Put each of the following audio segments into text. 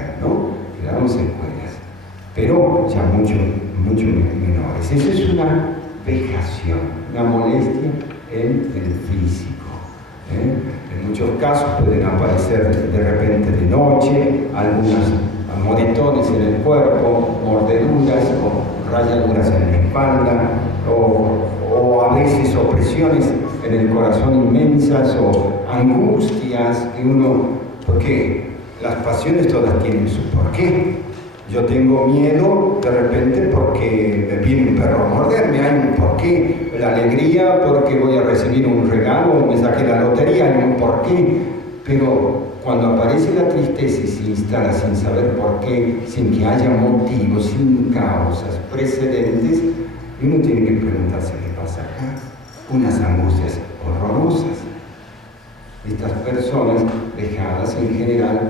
mujer, ¿no? Quedaron secuelas, pero ya mucho menores. Esa es una vejación, una molestia en el físico. En muchos casos pueden aparecer de repente de noche, algunas moretones en el cuerpo, mordeduras o rayaduras en la espalda, o a veces opresiones en el corazón inmensas, o angustias que porque las pasiones todas tienen su porqué. Yo tengo miedo de repente porque me viene un perro a morderme, hay un porqué. La alegría porque voy a recibir un regalo, me saqué la lotería, hay un porqué. Pero cuando aparece la tristeza y se instala sin saber por qué, sin que haya motivos, sin causas precedentes, uno tiene que preguntarse qué pasa acá. Unas angustias horrorosas. Estas personas vejadas en general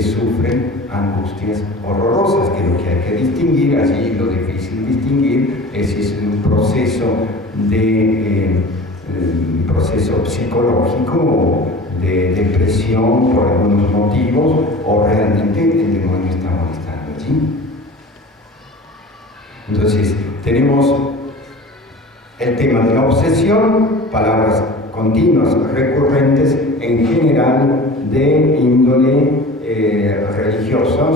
sufren angustias horrorosas, que lo que hay que distinguir, allí lo difícil distinguir, es si es un proceso psicológico o de depresión por algunos motivos, o realmente el demonio está molestando allí. Entonces, tenemos el tema de la obsesión, palabras continuas, recurrentes, en general de índole religiosos,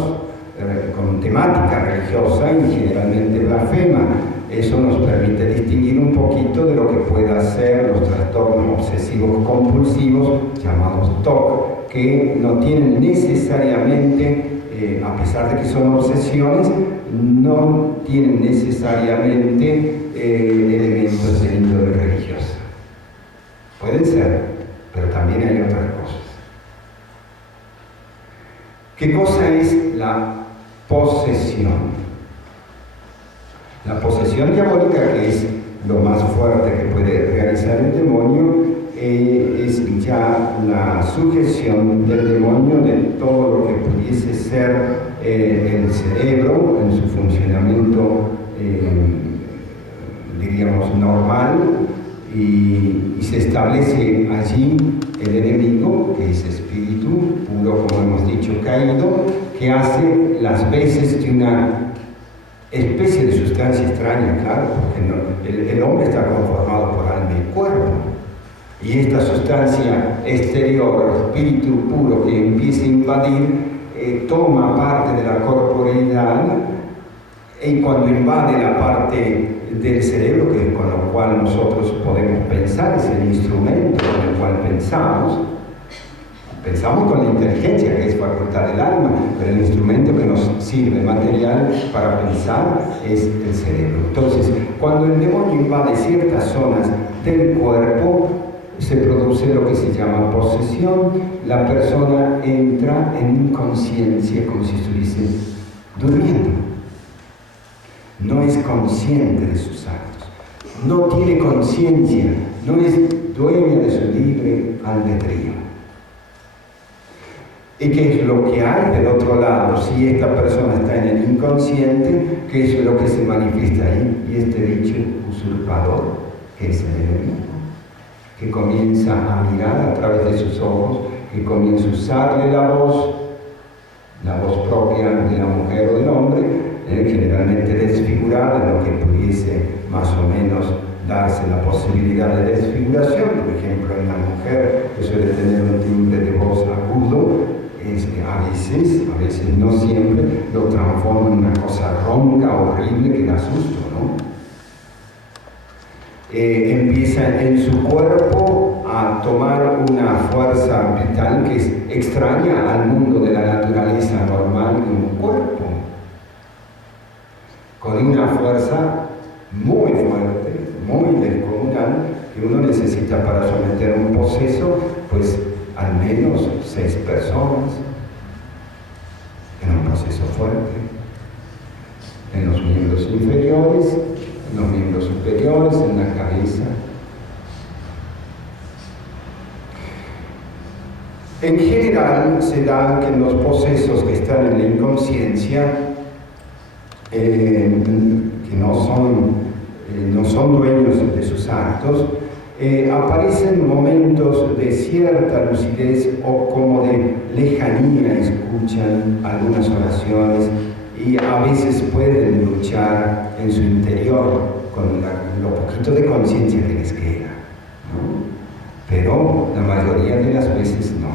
con temática religiosa y generalmente blasfema. Eso nos permite distinguir un poquito de lo que pueda ser los trastornos obsesivos compulsivos, llamados TOC, que no tienen necesariamente, a pesar de que son obsesiones, no tienen necesariamente elementos de índole religiosa. Pueden ser, pero también hay otras cosas. ¿Qué cosa es la posesión? La posesión diabólica, que es lo más fuerte que puede realizar el demonio, es ya la sujeción del demonio de todo lo que pudiese ser el cerebro en su funcionamiento, diríamos, normal, y se establece allí el enemigo, que es espíritu puro, como hemos dicho, caído, que hace las veces de una especie de sustancia extraña, claro, porque el hombre está conformado por alma y cuerpo, y esta sustancia exterior, espíritu puro, que empieza a invadir, toma parte de la corporeidad, y cuando invade la parte del cerebro, que con lo cual nosotros podemos pensar, es el instrumento con el cual pensamos con la inteligencia, que es facultad del alma, pero el instrumento que nos sirve material para pensar es el cerebro. Entonces, cuando el demonio invade ciertas zonas del cuerpo, se produce lo que se llama posesión. La persona entra en inconsciencia, como si estuviese durmiendo. No es consciente de sus actos, no tiene conciencia, no es dueña de su libre albedrío. ¿Y qué es lo que hay del otro lado? Si esta persona está en el inconsciente, ¿qué es lo que se manifiesta ahí? Y este dicho usurpador, que es el enemigo, que comienza a mirar a través de sus ojos, que comienza a usarle la voz propia de la mujer o del hombre, generalmente desfigurada, en lo que pudiese más o menos darse la posibilidad de desfiguración. Por ejemplo, en la mujer que suele tener un timbre de voz agudo, a veces, no siempre, lo transforma en una cosa ronca, horrible, que da susto, ¿no? Empieza en su cuerpo a tomar una fuerza vital que es extraña al mundo de la naturaleza normal de un cuerpo, con una fuerza muy fuerte, muy descomunal, que uno necesita para someter un poseso, pues al menos 6 personas, en un proceso fuerte, en los miembros inferiores, en los miembros superiores, en la cabeza. En general se da que en los posesos que están en la inconsciencia, que no son dueños de sus actos, aparecen momentos de cierta lucidez o como de lejanía escuchan algunas oraciones y a veces pueden luchar en su interior con lo poquito de conciencia que les queda, ¿no? Pero la mayoría de las veces no.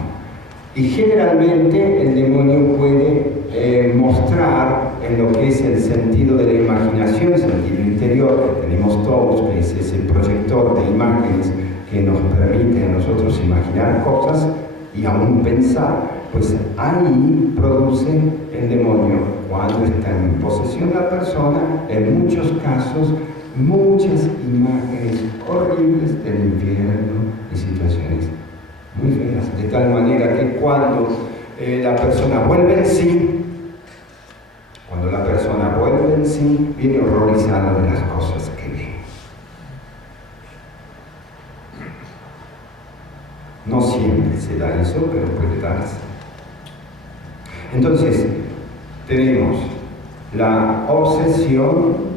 Y generalmente el demonio puede mostrar en lo que es el sentido de la imaginación, el sentido interior que tenemos todos, que es ese proyector de imágenes que nos permite a nosotros imaginar cosas y aún pensar, pues ahí produce el demonio. Cuando está en posesión la persona, en muchos casos, muchas imágenes horribles del infierno y situaciones muy feas, de tal manera que cuando la persona vuelve en sí, viene horrorizado de las cosas que ve. No siempre se da eso, pero puede darse. Entonces, tenemos la obsesión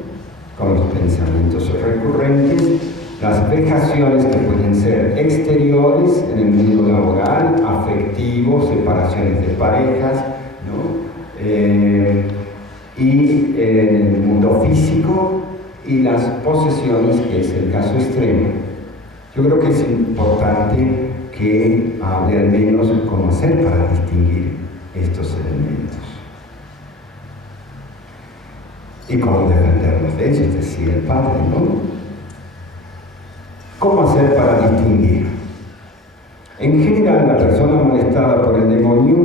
con los pensamientos recurrentes, las vejaciones que pueden ser exteriores en el mundo laboral, afectivos, separaciones de parejas, ¿no? Y en el mundo físico, y las posesiones, que es el caso extremo. Yo creo que es importante que hable al menos cómo hacer para distinguir estos elementos y cómo defendernos de ellos, decía el Padre, ¿no? ¿Cómo hacer para distinguir? En general, la persona molestada por el demonio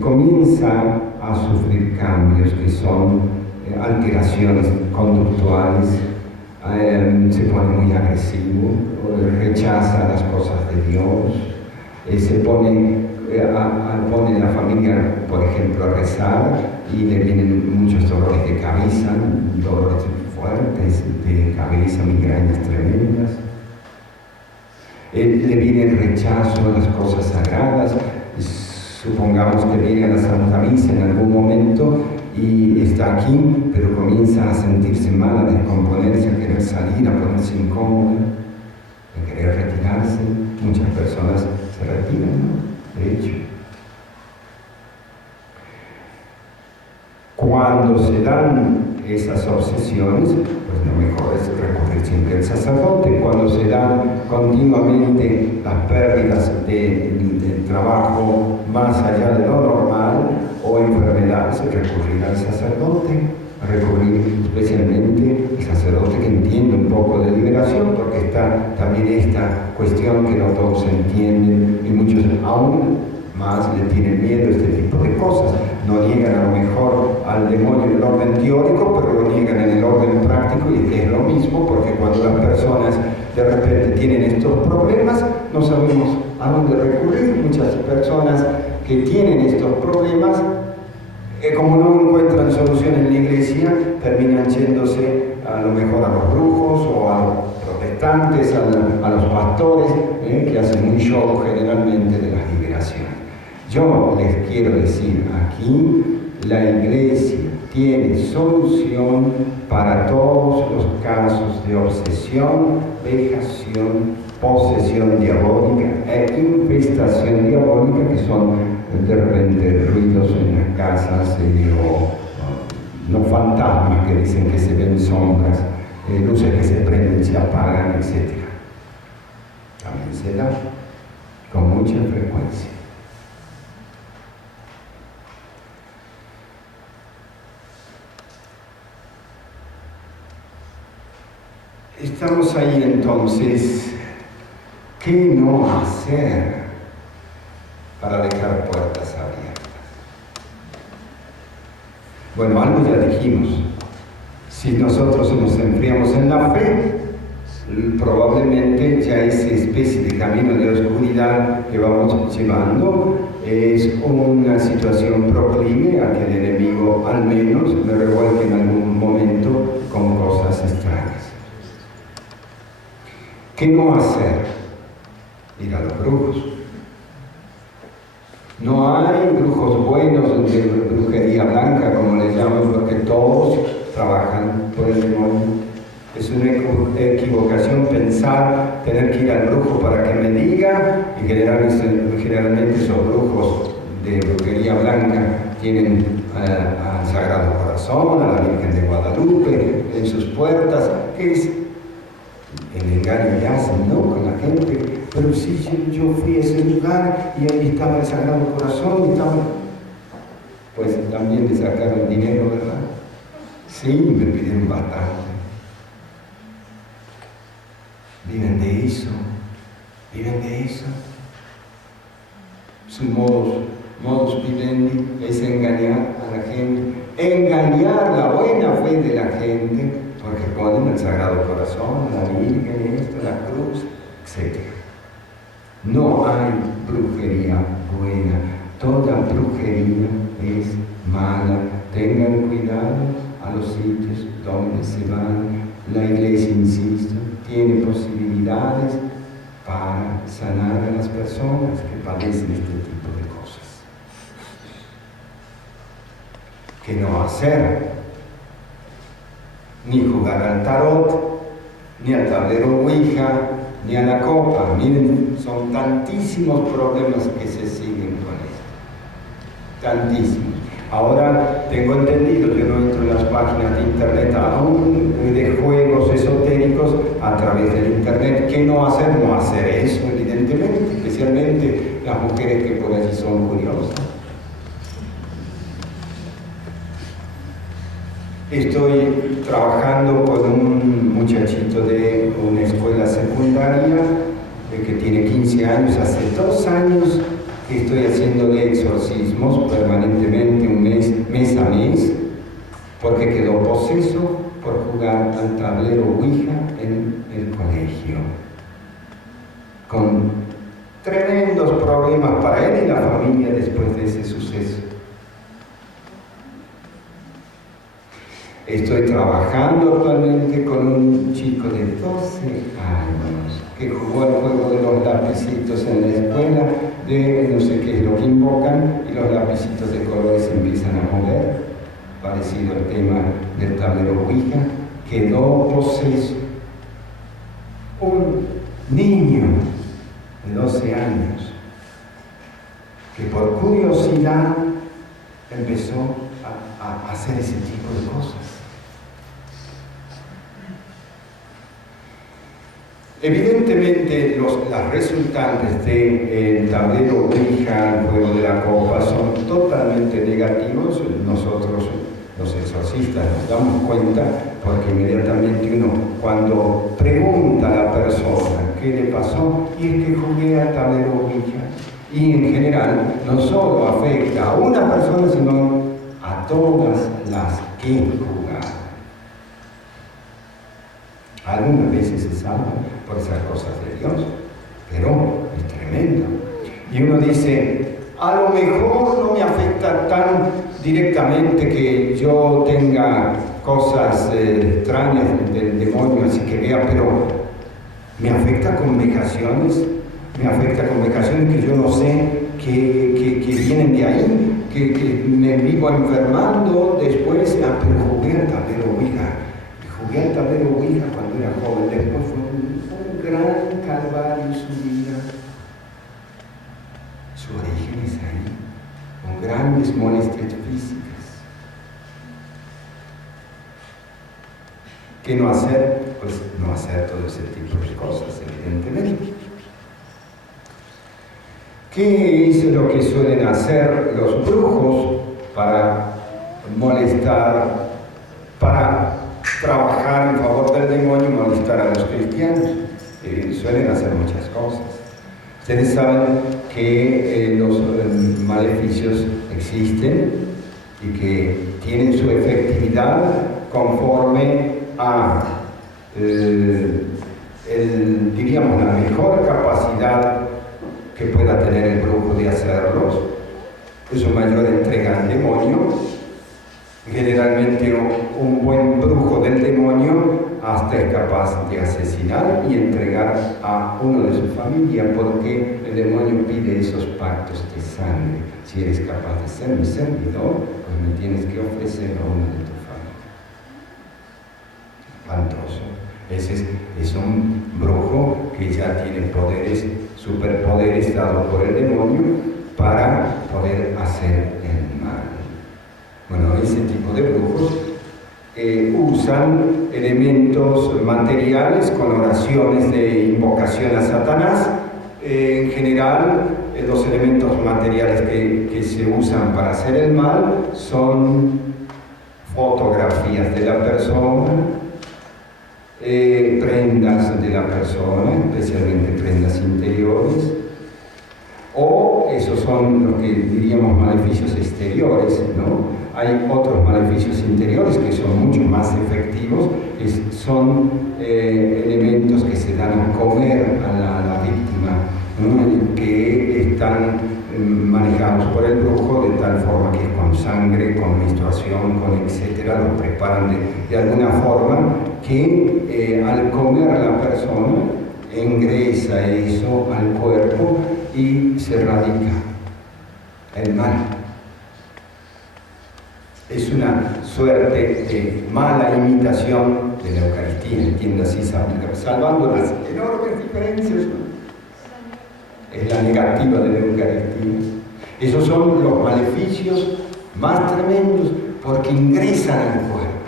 comienza a sufrir cambios que son alteraciones conductuales, se pone muy agresivo, rechaza las cosas de Dios, se pone la familia, por ejemplo, a rezar y le vienen muchos dolores de cabeza, dolores fuertes de cabeza, migrañas tremendas. Le viene el rechazo a las cosas sagradas. Supongamos que viene a la Santa Misa en algún momento y está aquí, pero comienza a sentirse mal, a descomponerse, a querer salir, a ponerse incómoda, a querer retirarse. Muchas personas se retiran, ¿no? De hecho. Cuando se dan esas obsesiones, pues lo mejor es recurrir siempre al sacerdote. Cuando se dan continuamente las pérdidas del trabajo más allá de lo normal o enfermedades, recurrir al sacerdote, recurrir especialmente al sacerdote que entiende un poco de liberación, porque está también esta cuestión que no todos entienden y muchos aún más le tienen miedo a este tipo de cosas. No niegan a lo mejor al demonio en el orden teórico, pero lo niegan en el orden práctico, y es lo mismo, porque cuando las personas de repente tienen estos problemas, no sabemos a dónde recurrir. Muchas personas que tienen estos problemas, como no encuentran solución en la iglesia, terminan yéndose a lo mejor a los brujos o a los protestantes, a los pastores, que hacen un show generalmente de las liberaciones. Yo les quiero decir aquí, la iglesia tiene solución para todos los casos de obsesión, vejación, posesión diabólica e infestación diabólica, que son de repente ruidos en las casas, no fantasmas que dicen que se ven sombras, luces que se prenden, se apagan, etc. También se da con mucha frecuencia. Estamos ahí entonces, ¿qué no hacer para dejar puertas abiertas? Bueno, algo ya dijimos. Si nosotros nos enfriamos en la fe, probablemente ya esa especie de camino de oscuridad que vamos llevando es una situación proclive a que el enemigo al menos me revuelque en algún momento con cosas extrañas. ¿Qué no hacer? Ir a los brujos. No hay brujos buenos de brujería blanca, como le llaman, porque todos trabajan por el demonio. Es una equivocación pensar tener que ir al brujo para que me diga, y generalmente esos brujos de brujería blanca tienen al Sagrado Corazón, a la Virgen de Guadalupe en sus puertas, que es el engaño que hacen, ¿no?, con la gente. Pero sí, yo fui a ese lugar y ahí estaba el Sagrado Corazón y estaba... Pues también le sacaron dinero, ¿verdad? Sí, me pidieron bastante. Viven de eso, viven de eso. Su modus vivendi es engañar a la gente, engañar la buena fe de la gente, porque ponen el Sagrado Corazón, la Virgen, esto, la cruz, etc. No hay brujería buena, toda brujería es mala. Tengan cuidado a los sitios donde se van. La Iglesia, insisto, tiene posibilidades para sanar a las personas que padecen este tipo de cosas. ¿Qué no hacer? Ni jugar al tarot, ni al tablero Ouija, ni a la copa. Miren, son tantísimos problemas que se siguen con esto. Tantísimos. Ahora tengo entendido, yo no entro en las páginas de internet aún de juegos esotéricos a través del internet. ¿Qué no hacer? No hacer eso, evidentemente, especialmente las mujeres que por allí son curiosas. Estoy trabajando con un muchachito de una escuela secundaria que tiene 15 años, hace 2 años que estoy haciéndole exorcismos permanentemente, mes a mes, porque quedó poseso por jugar al tablero Ouija en el colegio, con tremendos problemas para él y la familia después de ese suceso. Estoy trabajando actualmente con un chico de 12 años que jugó al juego de los lapicitos en la escuela, de no sé qué es lo que invocan, y los lapicitos de colores empiezan a mover, parecido al tema del tablero Ouija. Quedó poseso. Un niño de 12 años que por curiosidad empezó a hacer ese tipo de cosas. Evidentemente, las resultantes del tablero Ouija, el juego de la copa, son totalmente negativos. Nosotros, los exorcistas, nos damos cuenta porque inmediatamente uno, cuando pregunta a la persona qué le pasó, y es que jugué al tablero Ouija. Y en general, no solo afecta a una persona, sino a todas las que jugaron. Algunas veces se salvan por esas cosas de Dios, pero es tremendo. Y uno dice, a lo mejor no me afecta tan directamente que yo tenga cosas extrañas del demonio, así que vea, pero me afecta con vejaciones, que yo no sé que vienen de ahí, que me vivo enfermando después, pero jugué al tablero Ouija cuando era joven, después fue un gran calvario en su vida. Su origen es ahí, con grandes molestias físicas. ¿Qué no hacer? Pues no hacer todo ese tipo de cosas, evidentemente. ¿Qué es lo que suelen hacer los brujos para molestar, para trabajar en favor del demonio y molestar a los cristianos? Suelen hacer muchas cosas. Ustedes saben que los maleficios existen y que tienen su efectividad conforme a diríamos, la mejor capacidad que pueda tener el brujo de hacerlos. Es su mayor entrega al demonio. Generalmente un buen brujo del demonio hasta es capaz de asesinar y entregar a uno de su familia, porque el demonio pide esos pactos de sangre. Si eres capaz de ser mi servidor, pues me tienes que ofrecer a uno de tu familia. Espantoso. Ese es un brujo que ya tiene poderes, superpoderes dados por el demonio, para poder hacer el mal. Bueno, ese tipo de brujos usan elementos materiales con oraciones de invocación a Satanás. En general, los elementos materiales que se usan para hacer el mal son fotografías de la persona, prendas de la persona, especialmente prendas interiores, o esos son lo que diríamos maleficios exteriores, ¿no? Hay otros maleficios interiores que son mucho más efectivos, son elementos que se dan a comer a la víctima, ¿no? Que están manejados por el brujo de tal forma que con sangre, con menstruación, con etcétera, lo preparan de alguna forma que al comer a la persona ingresa eso al cuerpo y se radica el mal. Es una suerte de mala imitación de la Eucaristía, entiéndase, salvando las enormes diferencias. Es la negativa de la Eucaristía. Esos son los maleficios más tremendos porque ingresan al cuerpo.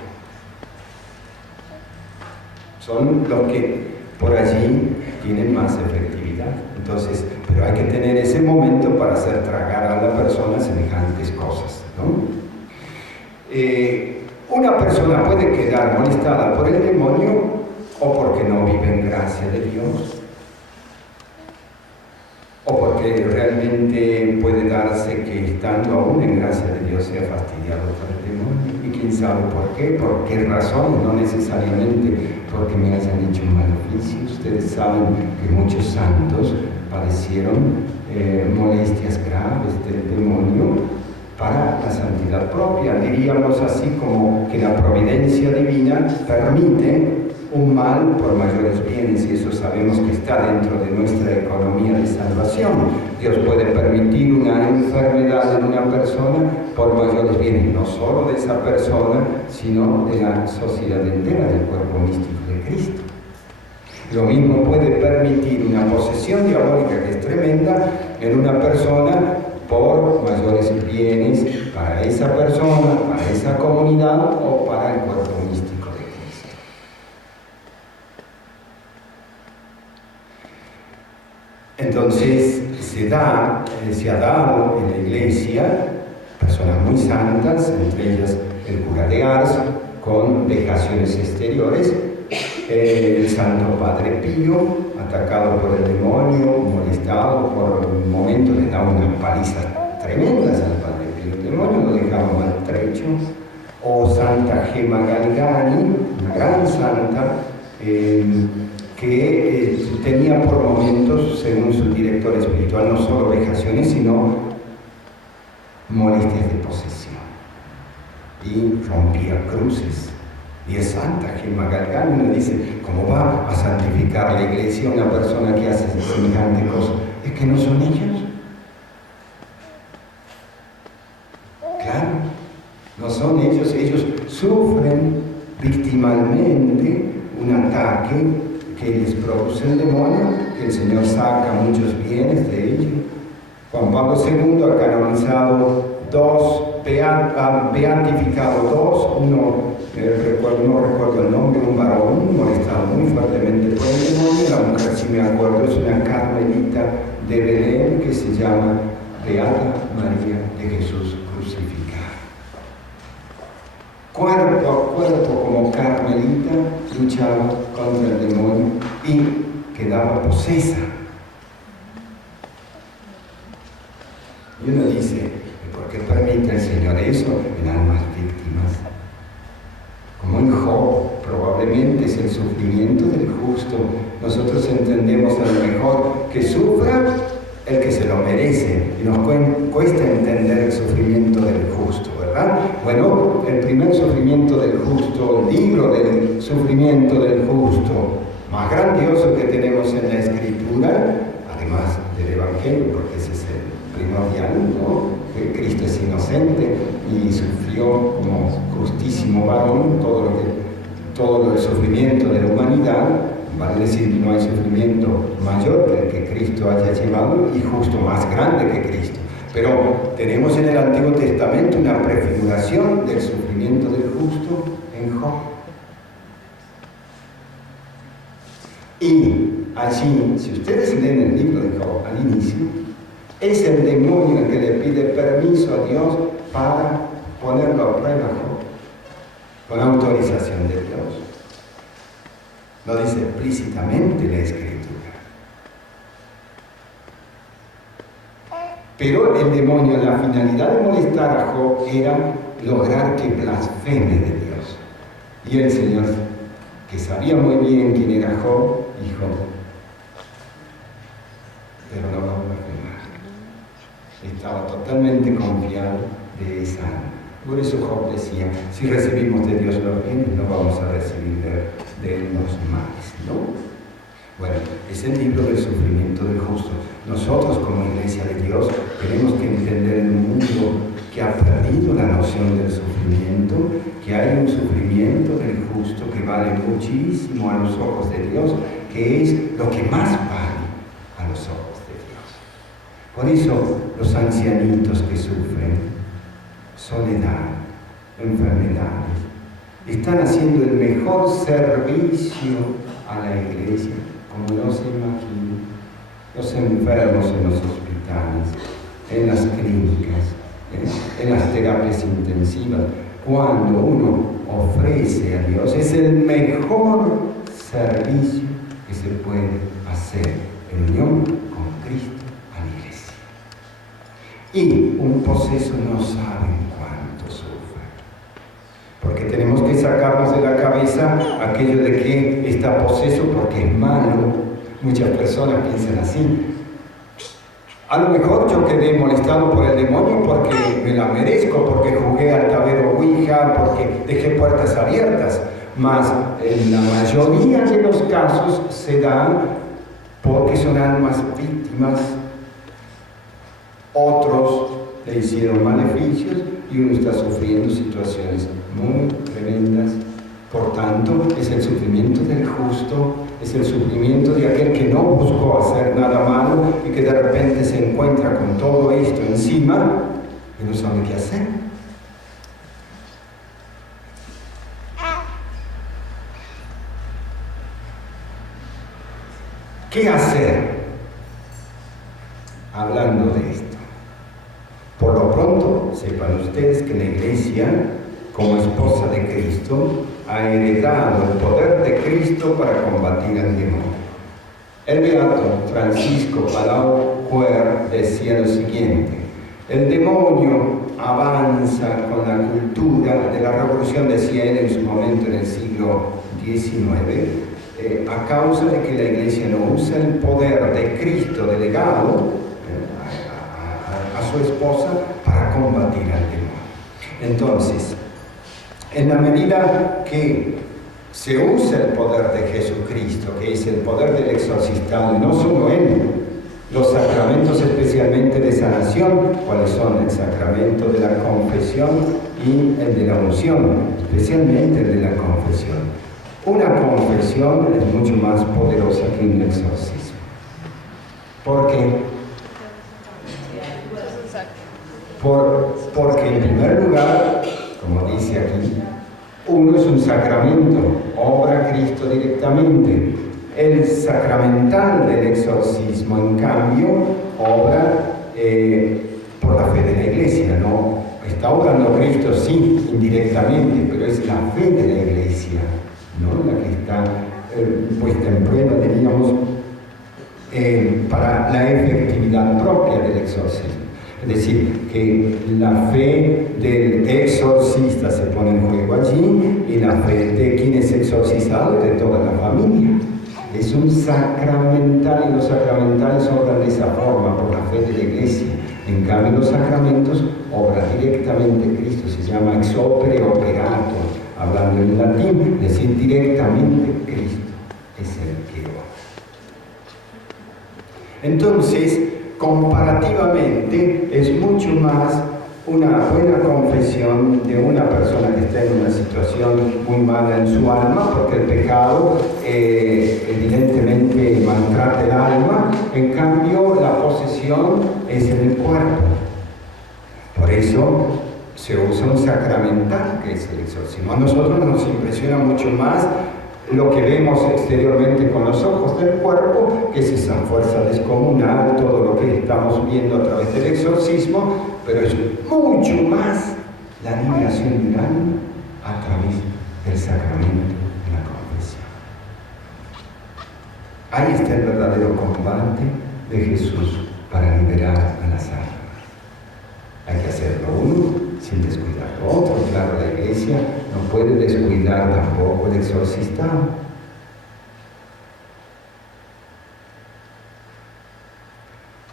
Son los que por allí tienen más efectividad. Entonces, pero hay que tener ese momento para hacer tragar a la persona semejantes cosas, ¿no? Una persona puede quedar molestada por el demonio o porque no vive en gracia de Dios, o porque realmente puede darse que estando aún en gracia de Dios sea fastidiado por el demonio. Y quién sabe por qué, por qué razón, no necesariamente porque me hayan hecho un maleficio. Ustedes saben que muchos santos padecieron molestias graves del demonio para la santidad propia. Diríamos así como que la providencia divina permite un mal por mayores bienes, y eso sabemos que está dentro de nuestra economía de salvación. Dios puede permitir una enfermedad en una persona por mayores bienes, no solo de esa persona, sino de la sociedad entera, del cuerpo místico de Cristo. Lo mismo puede permitir una posesión diabólica que es tremenda en una persona por mayores bienes para esa persona, para esa comunidad o para el cuerpo místico de Cristo. Entonces se ha dado en la Iglesia personas muy santas, entre ellas el cura de Ars, con vejaciones exteriores, el Santo Padre Pío, atacado por el demonio, molestado por un momento, le daba unas palizas tremendas al Padre Pío, el demonio lo dejaba maltrecho, o Santa Gema Galgani, una gran santa, que tenía por momentos, según su director espiritual, no solo vejaciones, sino molestias de posesión, y rompía cruces. Y es Santa Gema Galgani, uno dice, ¿cómo va a santificar la Iglesia una persona que hace semejante cosa? ¿Es que no son ellos? Claro, no son ellos. Ellos sufren victimalmente un ataque que les produce el demonio, que el Señor saca muchos bienes de ellos. Juan Pablo II ha canonizado beatificado dos, uno, no recuerdo el nombre, un varón molestado muy fuertemente por el demonio, la mujer, si me acuerdo, es una carmelita de Belén que se llama Beata María de Jesús crucificado. Cuerpo a cuerpo, como carmelita, luchaba contra el demonio y quedaba posesa. Y uno dice, ¿por qué permite el Señor eso en almas víctimas? Como en Job, probablemente es el sufrimiento del justo. Nosotros entendemos a lo mejor que sufra el que se lo merece, y nos cuesta entender el sufrimiento del justo, ¿verdad? Bueno, el primer sufrimiento del justo, el libro del sufrimiento del justo, más grandioso que tenemos en la Escritura, además del Evangelio, porque ese es el primordial, ¿no? Que Cristo es inocente y sufrió como justísimo varón todo el sufrimiento de la humanidad. Vale decir, no hay sufrimiento mayor que el que Cristo haya llevado y justo más grande que Cristo. Pero tenemos en el Antiguo Testamento una prefiguración del sufrimiento del justo en Job. Y allí, si ustedes leen el libro de Job al inicio, es el demonio el que le pide permiso a Dios para ponerlo a prueba a Job, con autorización de Dios. Lo dice explícitamente la Escritura. Pero el demonio, la finalidad de molestar a Job era lograr que blasfeme de Dios. Y el Señor, que sabía muy bien quién era Job, dijo: pero no va a blasfemar. Estaba totalmente confiado de esa alma. Por eso Job decía: si recibimos de Dios los bienes, no vamos a recibir de él los males, ¿no? Bueno, es el libro del sufrimiento del justo. Nosotros, como Iglesia de Dios, tenemos que entender el mundo que ha perdido la noción del sufrimiento, que hay un sufrimiento del justo que vale muchísimo a los ojos de Dios, que es lo que más vale a los ojos de Dios. Por eso, los ancianitos que sufren soledad, enfermedades, están haciendo el mejor servicio a la Iglesia, como no se imagina. Los enfermos en los hospitales, en las clínicas, en las terapias intensivas, cuando uno ofrece a Dios, es el mejor servicio que se puede hacer en unión con Cristo a la Iglesia. Y un poseso no sabe cuánto sufre, porque tenemos que sacarnos de la cabeza aquello de que está poseso porque es malo. Muchas personas piensan así: a lo mejor yo quedé molestado por el demonio porque me la merezco, porque jugué al tablero Ouija, porque dejé puertas abiertas. Mas en la mayoría de los casos se dan porque son almas víctimas. Otros le hicieron maleficios y uno está sufriendo situaciones muy tremendas. Por tanto, es el sufrimiento del justo, es el sufrimiento de aquel que no buscó hacer nada malo y que de repente se encuentra con todo esto encima y no sabe qué hacer. ¿Qué hacer? Hablando de esto. Por lo pronto, sepan ustedes que la Iglesia, como esposa de Cristo, ha heredado el poder de Cristo para combatir al demonio. El beato Francisco Palau Quer decía lo siguiente: el demonio avanza con la cultura de la revolución, decía él en su momento en el siglo XIX, a causa de que la Iglesia no usa el poder de Cristo delegado a su esposa para combatir al demonio. Entonces, en la medida que se usa el poder de Jesucristo, que es el poder del exorcistado, y no solo él, los sacramentos especialmente de sanación, ¿cuáles son? El sacramento de la confesión y el de la unción, especialmente el de la confesión. Una confesión es mucho más poderosa que un exorcismo. ¿Por qué? Porque en primer lugar, como dice aquí, uno es un sacramento, obra Cristo directamente. El sacramental del exorcismo, en cambio, obra por la fe de la Iglesia, ¿no? Está obrando Cristo, sí, indirectamente, pero es la fe de la Iglesia, ¿no? La que está puesta en prueba, diríamos, para la efectividad propia del exorcismo. Es decir, que la fe del exorcista se pone en juego allí y la fe de quien es exorcizado y de toda la familia. Es un sacramental y los sacramentales obran de esa forma por la fe de la Iglesia. En cambio, los sacramentos obra directamente Cristo, se llama ex opere operato, hablando en latín, es decir, directamente Cristo es el que obra. Entonces, comparativamente, es mucho más una buena confesión de una persona que está en una situación muy mala en su alma, porque el pecado evidentemente maltrata el alma. En cambio, la posesión es en el cuerpo, Por eso se usa un sacramental que es el exorcismo. A nosotros nos impresiona mucho más lo que vemos exteriormente con los ojos del cuerpo, que es esa fuerza descomunal, todo lo que estamos viendo a través del exorcismo, pero es mucho más la liberación del alma a través del sacramento de la confesión. Ahí está el verdadero combate de Jesús para liberar a las almas. Hay que hacerlo uno sin descuidar lo otro. Claro, la Iglesia no puede descuidar tampoco el exorcistado.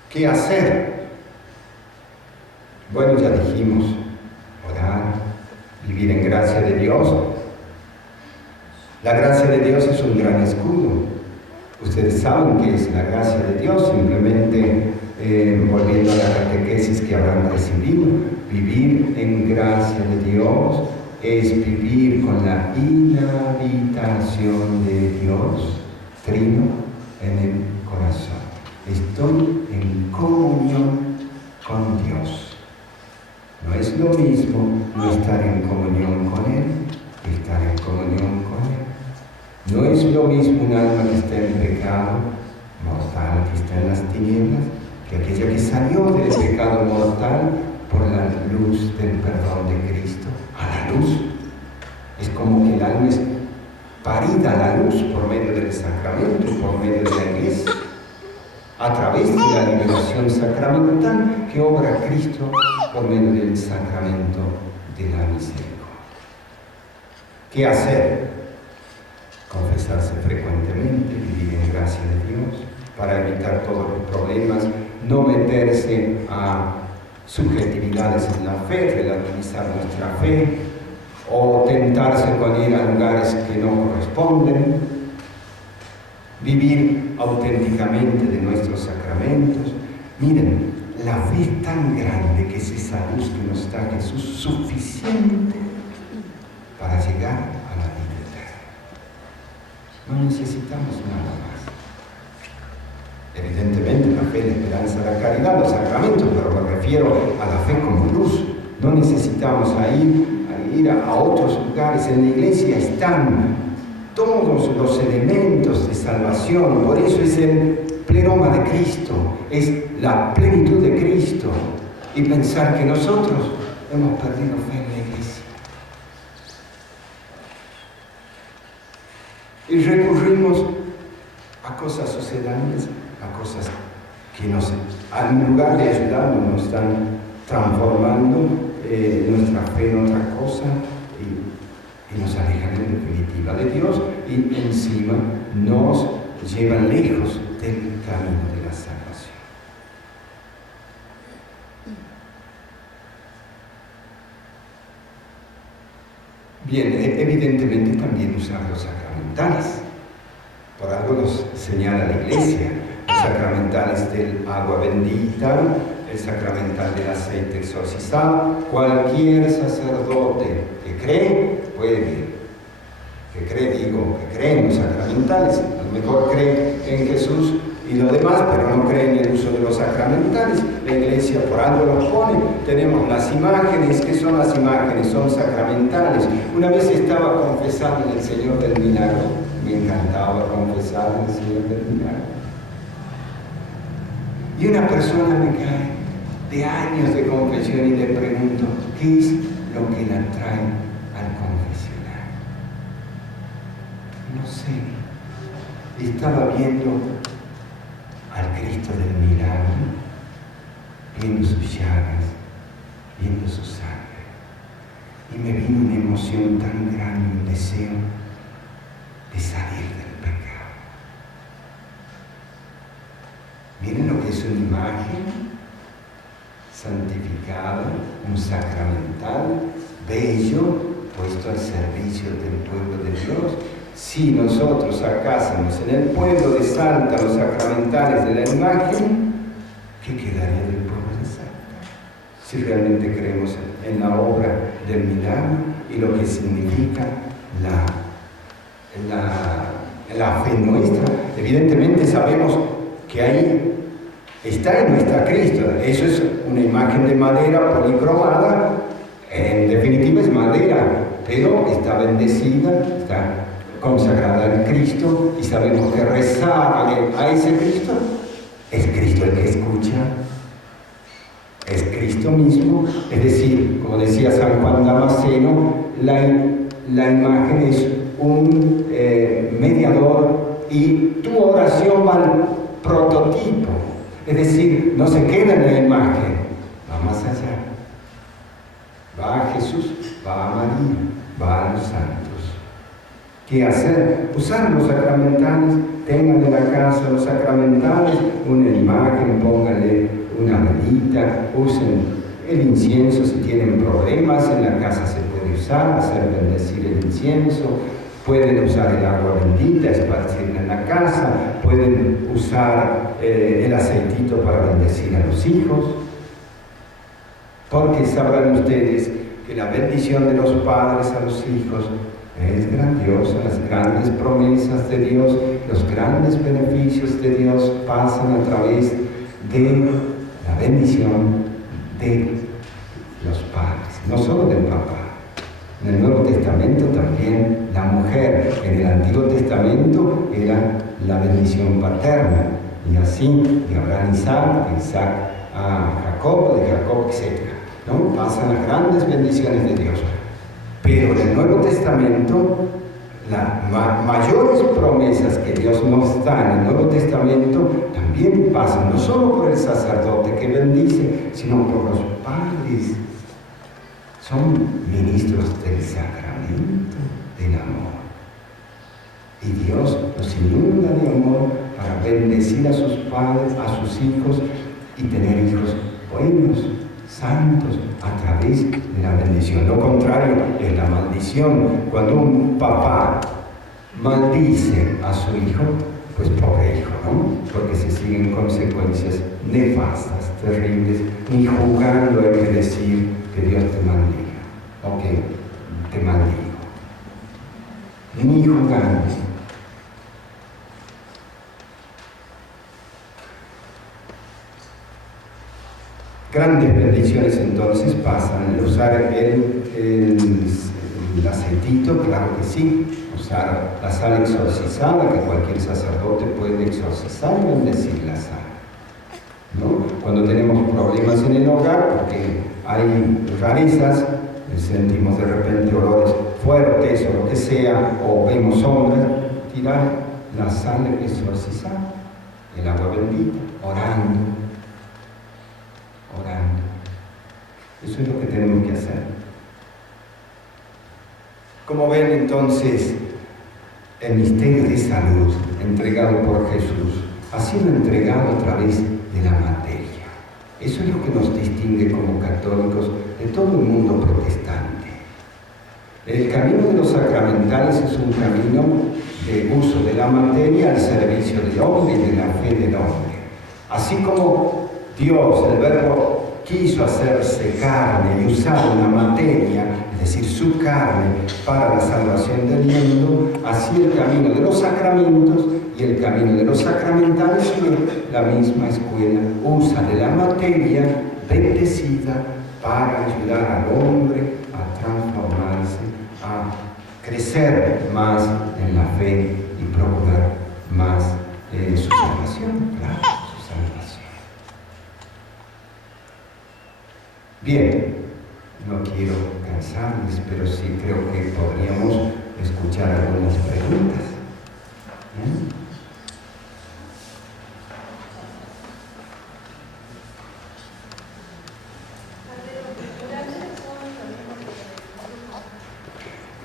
¿Qué hacer? Bueno, ya dijimos, orar, vivir en gracia de Dios. La gracia de Dios es un gran escudo. Ustedes saben qué es la gracia de Dios, simplemente volviendo a la catequesis que habrán recibido. Vivir en gracia de Dios es vivir con la inhabitación de Dios, trino, en el corazón. Estoy en comunión con Dios. No es lo mismo no estar en comunión con Él que estar en comunión con Él. No es lo mismo un alma que está en pecado mortal, que está en las tinieblas, que aquella que salió del pecado mortal por la luz del perdón de Cristo a la luz. Es como que el alma es parida a la luz por medio del sacramento, por medio de la Iglesia, a través de la liberación sacramental que obra Cristo por medio del sacramento de la misericordia. ¿Qué hacer? Confesarse frecuentemente, vivir en gracia de Dios, para evitar todos los problemas, no meterse a subjetividades en la fe, relativizar nuestra fe, o tentarse con ir a lugares que no corresponden, vivir auténticamente de nuestros sacramentos. Miren, la fe es tan grande que es esa luz que nos da Jesús suficiente para llegar a la vida eterna. No necesitamos nada más. Evidentemente la fe, la esperanza, la caridad, los sacramentos, pero me refiero a la fe como luz. No necesitamos ir a otros lugares. En la Iglesia están todos los elementos de salvación. Por eso es el pleroma de Cristo, es la plenitud de Cristo. Y pensar que nosotros hemos perdido fe en la Iglesia. Y recurrimos a cosas sucedáneas, a cosas que en lugar de ayudarnos, nos están transformando nuestra fe en otra cosa y nos alejan en definitiva de Dios y encima nos llevan lejos del camino de la salvación. Bien, evidentemente también usar los sacramentales. Por algo nos señala la Iglesia, los sacramentales del agua bendita, el sacramental del aceite exorcizado. Cualquier sacerdote que cree, puede que cree en los sacramentales. A lo mejor cree en Jesús y lo demás, pero no cree en el uso de los sacramentales. La Iglesia por algo los pone. Tenemos las imágenes. ¿Qué son las imágenes? Son sacramentales. Una vez estaba confesando en el Señor del Milagro. Me encantaba confesar en el Señor del Milagro. Y una persona me cae de años de confesión y le pregunto, ¿qué es lo que la trae al confesionario? No sé. Estaba viendo al Cristo del Milagro, viendo sus llagas, viendo su sangre. Y me vino una emoción tan grande, un deseo de salir del pecado. Miren lo que es una imagen santificada, un sacramental, bello, puesto al servicio del pueblo de Dios. Si nosotros sacásemos en el pueblo de Salta los sacramentales de la imagen, ¿qué quedaría del pueblo de Salta? Si realmente creemos en la obra del milagro y lo que significa la fe nuestra. Evidentemente sabemos que hay está y no está Cristo. Eso es una imagen de madera policromada, en definitiva es madera, pero está bendecida, está consagrada en Cristo, y sabemos que rezar a ese Cristo es Cristo el que escucha, es Cristo mismo. Es decir, como decía San Juan Damasceno, la imagen es un mediador, y tu oración va al prototipo. Es decir, no se queda en la imagen, va más allá. Va a Jesús, va a María, va a los santos. ¿Qué hacer? Usar los sacramentales. Tengan en la casa los sacramentales, una imagen, pónganle una velita, usen el incienso si tienen problemas. En la casa se puede usar, hacer bendecir el incienso. Pueden usar el agua bendita, esparcirla en la casa. Pueden usar el aceitito para bendecir a los hijos. Porque sabrán ustedes que la bendición de los padres a los hijos es grandiosa. Las grandes promesas de Dios, los grandes beneficios de Dios pasan a través de la bendición de los padres, no solo del papá. En el Nuevo Testamento también la mujer. En el Antiguo Testamento era la bendición paterna, y así de Abraham a Isaac, de Isaac a Jacob, de Jacob, etc. ¿No? Pasan las grandes bendiciones de Dios. Pero en el Nuevo Testamento, las mayores promesas que Dios nos da en el Nuevo Testamento también pasan, no solo por el sacerdote que bendice, sino por los padres. Son ministros del sacramento del amor. Y Dios nos inunda de amor para bendecir a sus padres, a sus hijos, y tener hijos buenos, santos, a través de la bendición. Lo contrario es la maldición. Cuando un papá maldice a su hijo, pues pobre hijo, ¿no? Porque se siguen consecuencias nefastas, terribles. Ni jugando hay que decir que Dios te maldiga, o que te maldigo. Ni jugando. Grandes bendiciones entonces pasan. El usar el aceitito, claro que sí. Usar la sal exorcizada, que cualquier sacerdote puede exorcizar y bendecir la sal, ¿no? Cuando tenemos problemas en el hogar, porque hay rarezas, sentimos de repente olores fuertes o lo que sea, o vemos sombras, tirar la sal exorcizada, el agua bendita, orando. Eso es lo que tenemos que hacer. Como ven entonces, el misterio de salud entregado por Jesús ha sido entregado a través de la materia. Eso es lo que nos distingue como católicos de todo el mundo protestante. El camino de los sacramentales es un camino de uso de la materia al servicio del hombre y de la fe del hombre. Así como Dios, el Verbo, quiso hacerse carne y usar una materia, es decir, su carne, para la salvación del mundo, así el camino de los sacramentos y el camino de los sacramentales es la misma escuela. Usa de la materia bendecida para ayudar al hombre a transformarse, a crecer más en la fe y procurar más su salvación, claro, su salvación. Bien, no quiero cansarles, pero sí creo que podríamos escuchar algunas preguntas. ¿Bien?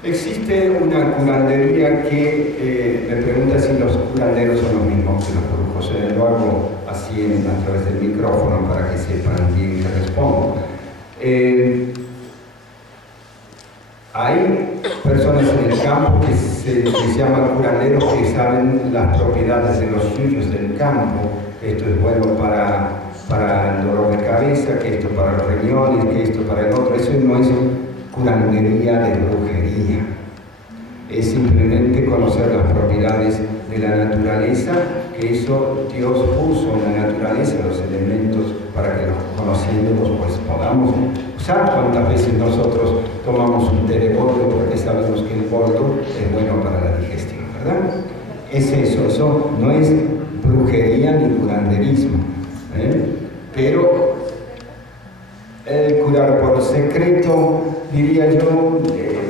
Existe una curandería que me pregunta si los curanderos son los mismos que los brujos. Lo hago así a través del micrófono para que sepan bien que respondo. Hay personas en el campo que se llaman curanderos, que saben las propiedades de los suyos del campo. Esto es bueno para el dolor de cabeza, que esto para los riñones, que esto para el otro. Eso no es curandería de brujería. Es simplemente conocer las propiedades de la naturaleza, que eso Dios puso en la naturaleza los elementos para que los conociéndolos pues podamos usar. ¿Cuántas veces nosotros tomamos un té de boldo porque sabemos que el boldo es bueno para la digestión, verdad? Es eso no es brujería ni curanderismo, pero el curar por secreto, diría yo,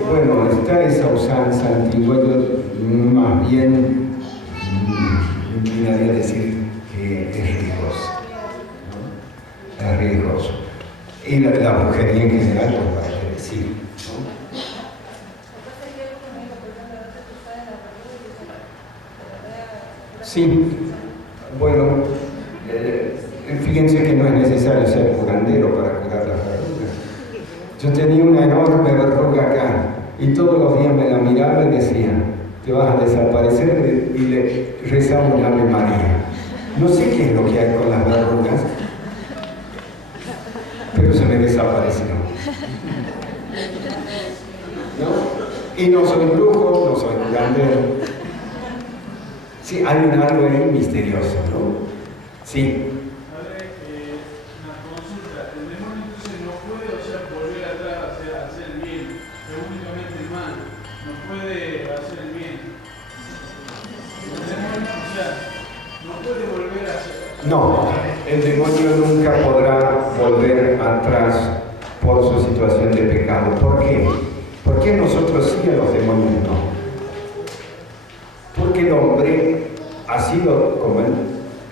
bueno, está esa usanza antigua, más bien inclinaría a decir que es riesgoso, ¿no? Es riesgoso. Y la brujería en general, pues para qué decir, ¿no? Sí, bueno, fíjense que no es necesario ser curandero para curar las verrugas. Yo tenía una enorme verruga acá y todos los días me la miraba y decía, te vas a desaparecer, y le rezaba un Ave María. No sé qué es lo que hay con las verrugas, pero se me desapareció. ¿No? Y no soy brujo, no soy curandero. Sí, hay algo ahí misterioso, ¿no? Sí. Una consulta. El demonio entonces no puede, volver atrás a hacer el bien, pero únicamente el mal. No puede hacer el bien. El demonio, no puede volver a hacer. No, el demonio nunca podrá volver atrás por su situación de pecado. ¿Por qué? ¿Por qué nosotros sí, a los demonios no? Porque el hombre ha sido como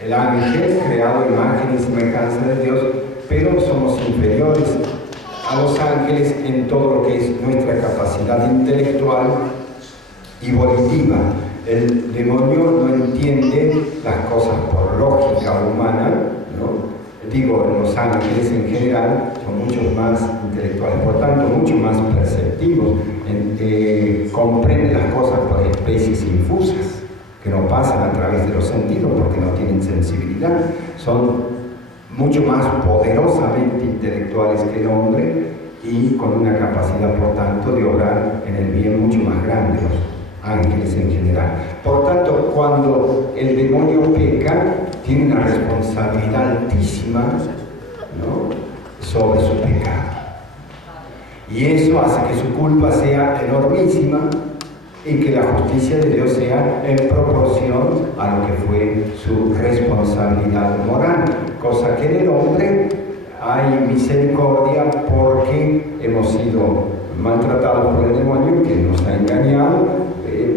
el ángel, creado a imagen y semejanza de Dios, pero somos inferiores a los ángeles en todo lo que es nuestra capacidad intelectual y volitiva. El demonio no entiende las cosas por lógica humana, ¿no? Digo, los ángeles en general son mucho más intelectuales, por tanto, mucho más perceptivos, comprenden las cosas por especies infusas, que no pasan a través de los sentidos porque no tienen sensibilidad, son mucho más poderosamente intelectuales que el hombre y con una capacidad, por tanto, de obrar en el bien mucho más grande, los ángeles en general. Por tanto, cuando el demonio peca, tiene una responsabilidad altísima, ¿no?, sobre su pecado. Y eso hace que su culpa sea enormísima y que la justicia de Dios sea en proporción a lo que fue su responsabilidad moral. Cosa que en el hombre hay misericordia porque hemos sido maltratados por el demonio que nos ha engañado,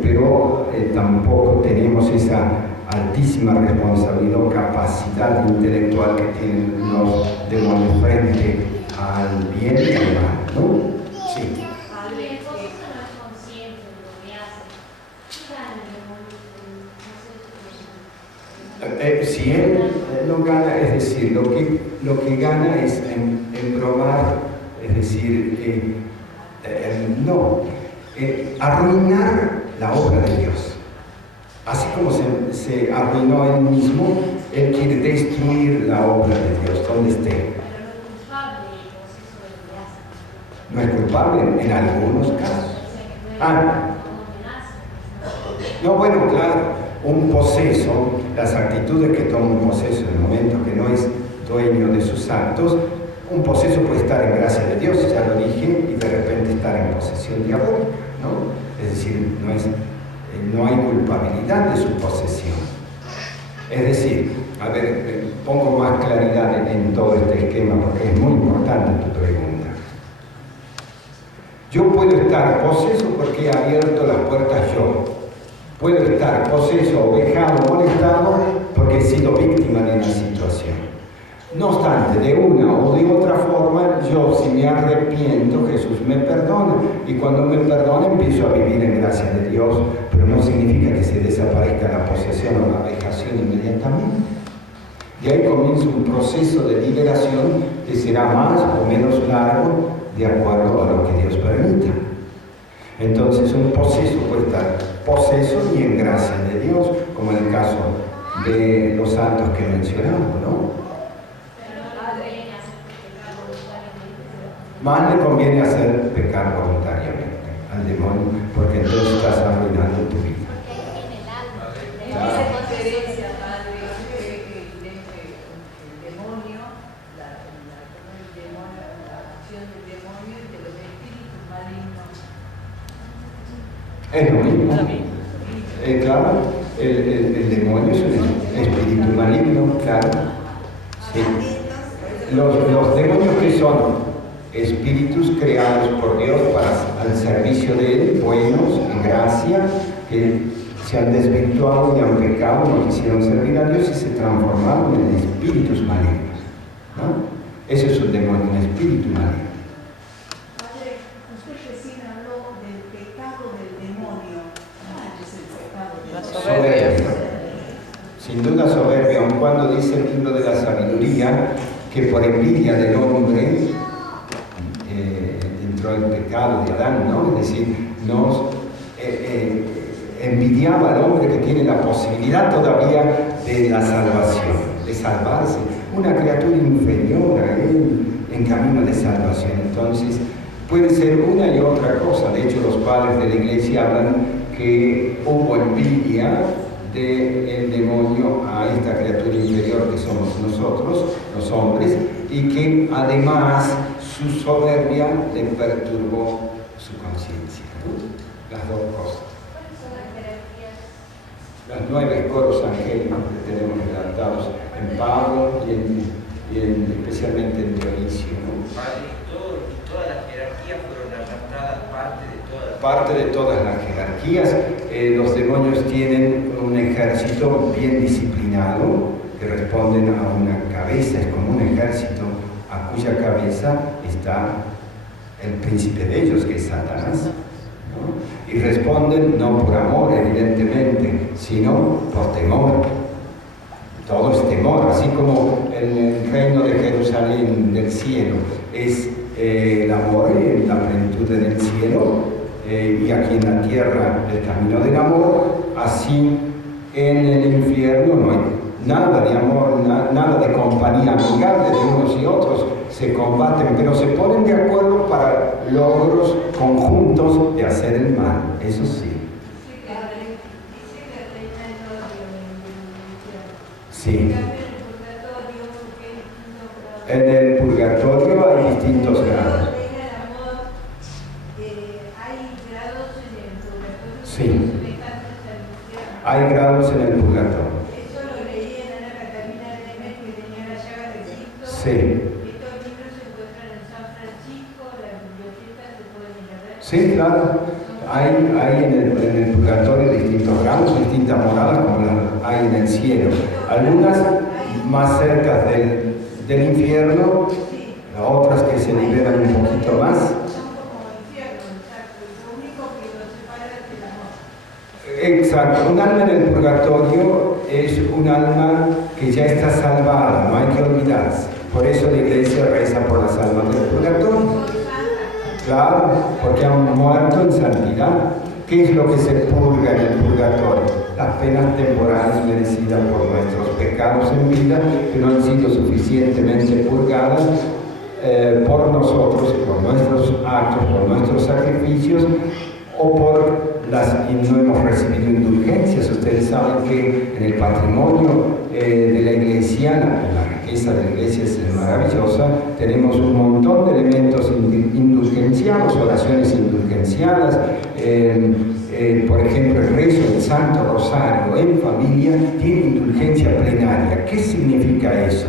pero tampoco tenemos esa altísima responsabilidad o capacidad intelectual que tienen los demonios frente al bien y al mal, ¿no? Sí. Si él no gana, es decir, lo que gana es embromar, es decir, arruinar la obra de Dios. Así como se arruinó a él mismo, él quiere destruir la obra de Dios, donde esté. No es culpable en algunos casos. No, bueno, claro. Un poseso, las actitudes que toma un poseso en el momento que no es dueño de sus actos, un poseso puede estar en gracia de Dios, ya lo dije, y de repente estar en posesión diabólica, ¿no? Es decir, no hay culpabilidad de su posesión. Es decir, a ver, pongo más claridad en todo este esquema porque es muy importante tu pregunta. Yo puedo estar poseso porque he abierto las puertas yo. Puedo estar poseso, ovejado, molestado porque he sido víctima de una situación. No obstante, de una o de otra forma, yo si me arrepiento, Jesús me perdona. Y cuando me perdona, empiezo a vivir en gracia de Dios, pero no significa que se desaparezca la posesión o la vejación inmediatamente. Y ahí comienza un proceso de liberación que será más o menos largo de acuerdo a lo que Dios permita. Entonces, un poseso puede estar poseso y en gracia de Dios, como en el caso de los santos que mencionamos, ¿no? Más le conviene hacer pecar voluntariamente al demonio, porque entonces estás arruinando tu vida. Es lo mismo. Claro, el demonio es un espíritu maligno, claro. Sí. Los demonios que son espíritus creados por Dios al servicio de Él, buenos, en gracia, que se han desvirtuado y han pecado, no quisieron servir a Dios y se transformaron en espíritus malignos, ¿no? Eso es un demonio, un espíritu maligno. Padre, usted recién habló del pecado del demonio. ¿Cuál es el pecado del demonio? Soberbia. Sin duda soberbia, aun cuando dice el libro de la sabiduría que por envidia del hombre entró el pecado de Adán, ¿no? Es decir, envidiaba al hombre que tiene la posibilidad todavía de la salvación, de salvarse, una criatura inferior a él en camino de salvación. Entonces, puede ser una y otra cosa. De hecho, los padres de la iglesia hablan que hubo envidia del demonio a esta criatura inferior que somos nosotros, los hombres, y que además su soberbia le perturbó su conciencia, ¿no? Las dos cosas. Las 9 coros angélicos que tenemos redactados en Pablo y especialmente en Dionisio, ¿no? Todas las jerarquías fueron arrastradas, parte de todas las jerarquías. Los demonios tienen un ejército bien disciplinado que responden a una cabeza, es como un ejército a cuya cabeza está el príncipe de ellos, que es Satanás, ¿no? Y responden no por amor, evidentemente, sino por temor. Todo es temor, así como el reino de Jerusalén del cielo es el amor y la plenitud en el cielo, y aquí en la tierra el camino del amor, así en el infierno no hay nada de amor, nada de compañía amigable de unos y otros, se combaten, pero se ponen de acuerdo para logros conjuntos de hacer el mal, eso sí. Sí. En el purgatorio hay distintos grados. Sí. Hay grados en el purgatorio. Eso lo leí en Ana Catalina de Demet, que tenía la llaga de Cristo. Sí. Estos libros se encuentran en San Francisco, las bibliotecas se pueden ir a ver. Sí, claro. Hay en el purgatorio distintos grados, distintas moradas como las hay en el cielo. Algunas más cerca del infierno, otras que se liberan un poquito más. Son como infierno, exacto. Lo único que los separa es el amor. Exacto. Un alma en el purgatorio es un alma que ya está salvada, no hay que olvidarse. Por eso la iglesia reza por las almas del purgatorio. Claro, porque han muerto en santidad. ¿Qué es lo que se purga en el purgatorio? Las penas temporales merecidas por nuestros pecados en vida, que no han sido suficientemente purgadas por nosotros, por nuestros actos, por nuestros sacrificios, o por y no hemos recibido indulgencias. Ustedes saben que en el patrimonio de la iglesia, la riqueza de la iglesia es maravillosa, tenemos un montón de elementos indulgenciados, oraciones indulgenciadas, por ejemplo el rezo del Santo Rosario en familia tiene indulgencia plenaria. ¿Qué significa eso?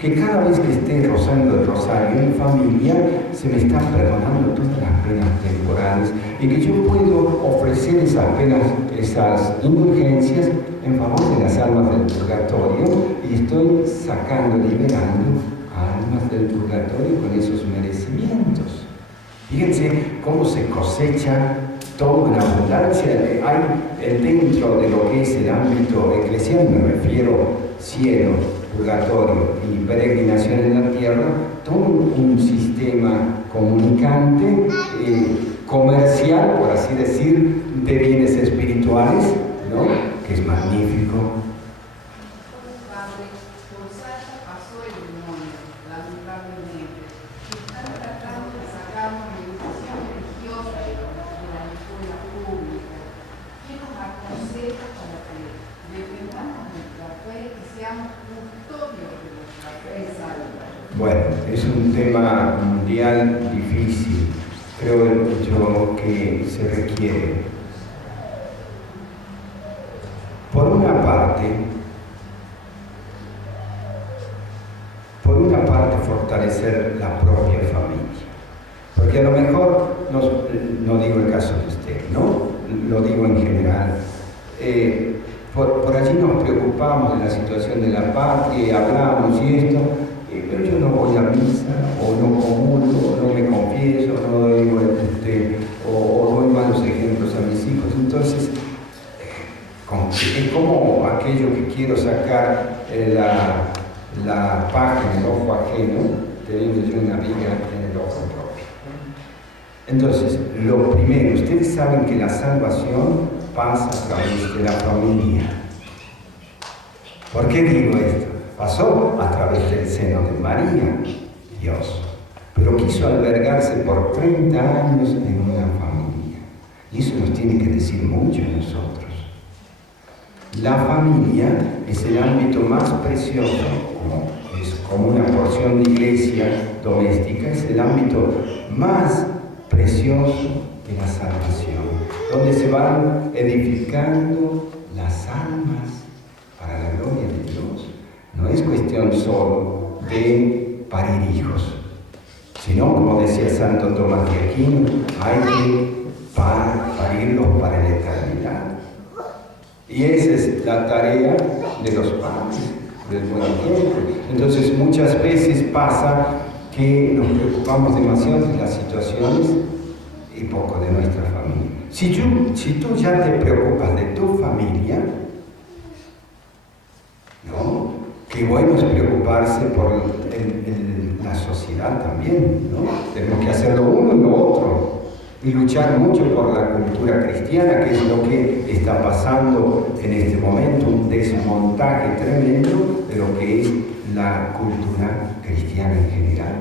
Que cada vez que esté rozando el rosario en familia, se me están perdonando todas las penas temporales y que yo puedo ofrecer esas penas, esas indulgencias en favor de las almas del purgatorio, y estoy sacando, liberando a almas del purgatorio con esos merecimientos. Fíjense cómo se cosecha toda una abundancia. Hay dentro de lo que es el ámbito eclesial, me refiero cielo, purgatorio y peregrinación en la tierra, todo un sistema comunicante, comercial, por así decir, de bienes espirituales, ¿no? Que es magnífico. Padre, por Sasha pasó el demonio, lamentablemente. Están tratando de sacarnos de educación religiosa de la escuela pública. ¿Qué nos aconseja para que defendamos nuestra fe y seamos custodios de nuestra fe salva? Bueno, es un tema mundial difícil. Creo yo que se requiere fortalecer la propia familia. Porque a lo mejor, no digo el caso de usted, ¿no? Lo digo en general. Por allí nos preocupamos de la situación de la patria y hablamos y esto, pero yo no voy a misa, o no comulgo, o no me confieso, no doy, o doy malos ejemplos a mis hijos. Entonces, es como aquello que quiero sacar la paja en el ojo ajeno, teniendo yo una viga en el ojo propio. Entonces, lo primero, ustedes saben que la salvación pasa a través de la familia. ¿Por qué digo esto? Pasó a través del seno de María, Dios, pero quiso albergarse por 30 años en una familia. Y eso nos tiene que decir mucho a nosotros. La familia es el ámbito más precioso, es como una porción de iglesia doméstica, es el ámbito más precioso de la salvación, donde se van edificando las almas para la gloria de Dios. No es cuestión solo de parir hijos, sino, como decía Santo Tomás de Aquino, hay que parirlos para la eternidad. Y esa es la tarea de los padres del buen tiempo. Entonces, muchas veces pasa que nos preocupamos demasiado de las situaciones y poco de nuestra familia. Si tú ya te preocupas de tu familia, ¿no? Qué bueno es preocuparse por la sociedad también, ¿no? Tenemos que hacer lo uno y lo otro. Y luchar mucho por la cultura cristiana, que es lo que está pasando en este momento, un desmontaje tremendo de lo que es la cultura cristiana en general.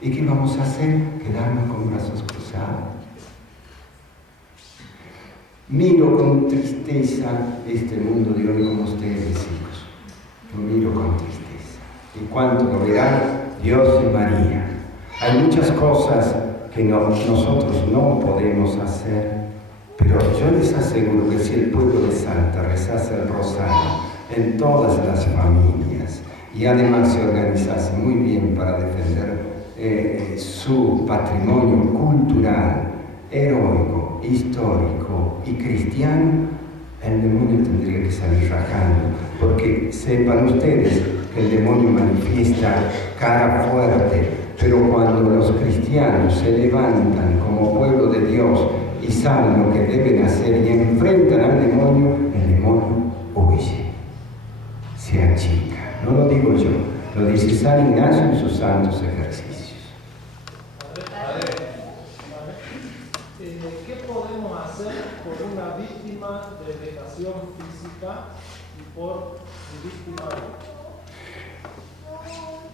¿Y qué vamos a hacer? Quedarnos con brazos cruzados. Miro con tristeza este mundo de hoy como ustedes, hijos. Lo miro con tristeza. ¿Y cuánto lo verán Dios y María? Hay muchas cosas que nosotros no podemos hacer, pero yo les aseguro que si el pueblo de Salta rezase el rosario en todas las familias y además se organizase muy bien para defender su patrimonio cultural, heroico, histórico y cristiano, el demonio tendría que salir rajando, porque sepan ustedes que el demonio manifiesta cara fuerte. Pero cuando los cristianos se levantan como pueblo de Dios y saben lo que deben hacer y enfrentan al demonio, el demonio huye, se achica. No lo digo yo, lo dice San Ignacio en sus santos ejercicios. ¿Qué podemos hacer por una víctima de vejación física y por víctima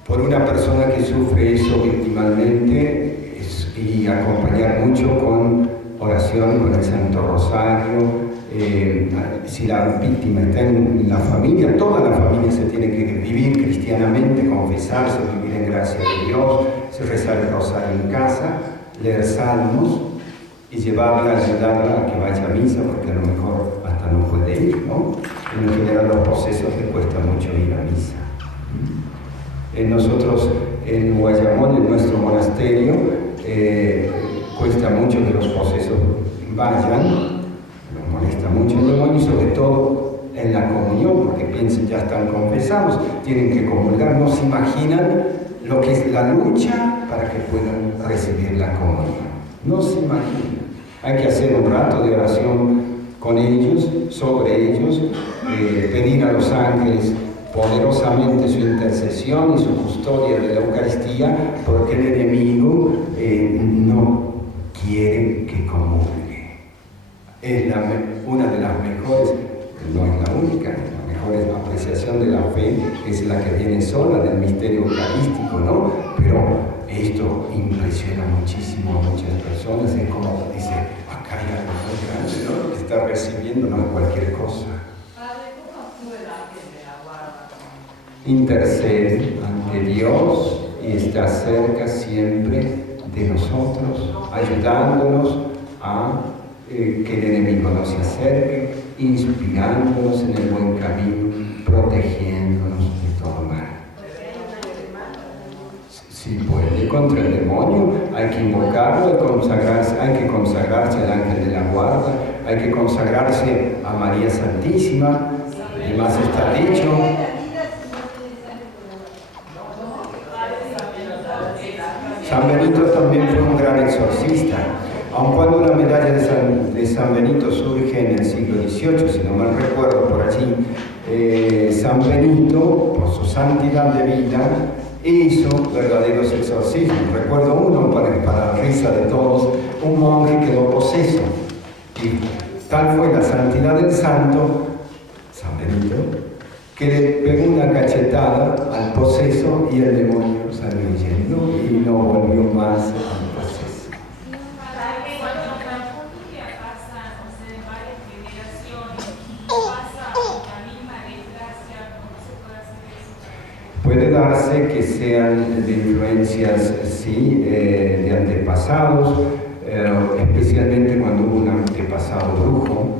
por una persona que sufre eso victimalmente y acompañar mucho con oración, con el Santo Rosario. Si la víctima está en la familia, toda la familia se tiene que vivir cristianamente, confesarse, vivir en gracia de Dios, rezar el rosario en casa, leer salmos y llevarla, ayudarla a que vaya a misa, porque a lo mejor hasta no puede ir, ¿no? En general los procesos le cuesta mucho ir a misa. Nosotros en Guayamón, en nuestro monasterio, cuesta mucho que los procesos vayan, nos molesta mucho el demonio, y sobre todo en la comunión, porque piensen, ya están confesados, tienen que comulgar, no se imaginan lo que es la lucha para que puedan recibir la comunión. No se imaginan. Hay que hacer un rato de oración con ellos, sobre ellos, pedir a los ángeles poderosamente su intercesión y su custodia de la Eucaristía, porque el enemigo no quiere que comulgue. Es una de las mejores, no es la única, la mejor apreciación de la fe es la que viene sola del misterio eucarístico, ¿no? Pero esto impresiona muchísimo a muchas personas, es como dice, acá hay algo muy grande, ¿no? Lo que está recibiendo no es cualquier cosa. Intercede ante Dios y está cerca siempre de nosotros, ayudándonos a que el enemigo no se acerque, inspirándonos en el buen camino, protegiéndonos de todo mal. Si puede, contra el demonio, hay que invocarlo, hay que consagrarse al ángel de la guarda, hay que consagrarse a María Santísima, y más está dicho. San Benito también fue un gran exorcista, aun cuando la medalla de San Benito surge en el siglo XVIII, si no mal recuerdo por allí, San Benito, por su santidad de vida, hizo verdaderos exorcismos. Recuerdo uno, para la risa de todos, un monje quedó poseso, y tal fue la santidad del santo, San Benito, que le pegó una cachetada al poseso y el demonio salió huyendo y no volvió más al poseso. Cuando la familia pasa, o sea, varias generaciones, pasa la misma desgracia, ¿cómo se puede hacer eso? Puede darse que sean de influencias, sí, de antepasados, especialmente cuando hubo un antepasado brujo,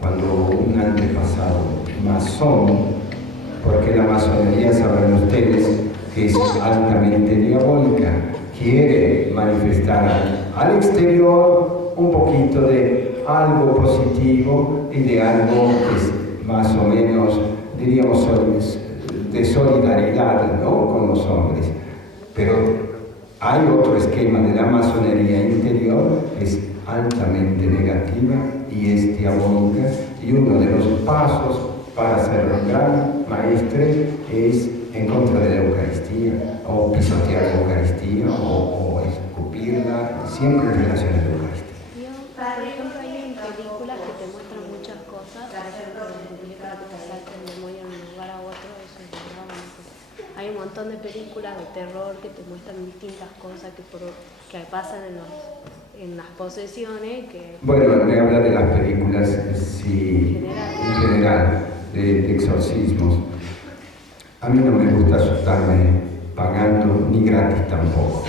cuando hubo un antepasado masón, porque la masonería, saben ustedes, que es altamente diabólica, quiere manifestar al exterior un poquito de algo positivo y de algo que es más o menos, diríamos, de solidaridad, ¿no?, con los hombres. Pero hay otro esquema de la masonería interior que es altamente negativa y es diabólica, y uno de los pasos para ser un gran maestre es en contra de la Eucaristía, o pisotear la Eucaristía, o escupirla, siempre en relación a la Eucaristía. Por ejemplo, hay películas que te muestran muchas cosas, por ejemplo, en películas que te salta el demonio de un lugar a otro, eso es verdad. Hay un montón de películas de terror que te muestran distintas cosas que pasan en las posesiones. Bueno, me habla de las películas, sí, en general, de exorcismos. A mí no me gusta asustarme pagando, ni gratis tampoco.